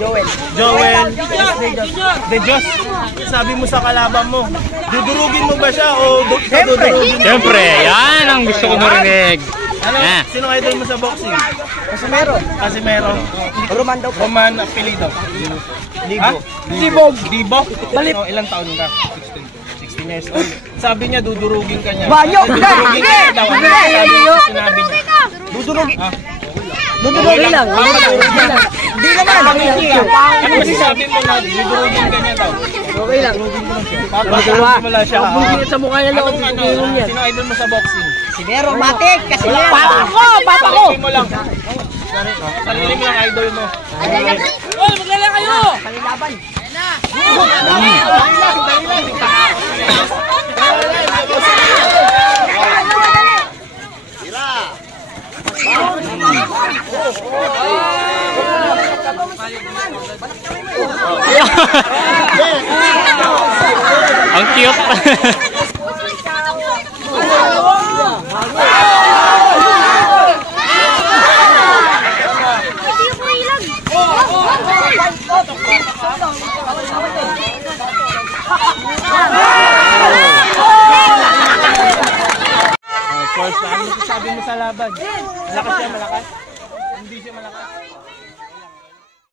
Joel. De Diyos. Sabi mo sa kalaban mo, dudurugin mo ba siya o dudurugin mo? Siyempre, yan ang gusto ko marinig. Ano? Sino idol mo sa boxing? Casimero. Roman daw po. Roman apelido. Libog. Libog? Balit. Oh, ilang taon ka? 16 years old. Sabi niya dudurugin ka niya. Banyo! Dudurugin ka niya daw. Sinabi niya. Dudurugin. Ah. Dudurugin lang. Hindi naman. Ano masasabi mo na dudurugin ka niya daw? Okay lang. Papakala siya. Bugin sa mukha niya lang. Sino idol mo sa boxing? Si Nero Matic. Kasi papa ko. Sarili mo lang. Sarili mo lang idol mo. Oy, maglala kayo! Palilaban. Ang cute. Of course, ano masasabi mo sa laban? Malakas siya, malakas? Hindi siya malakas.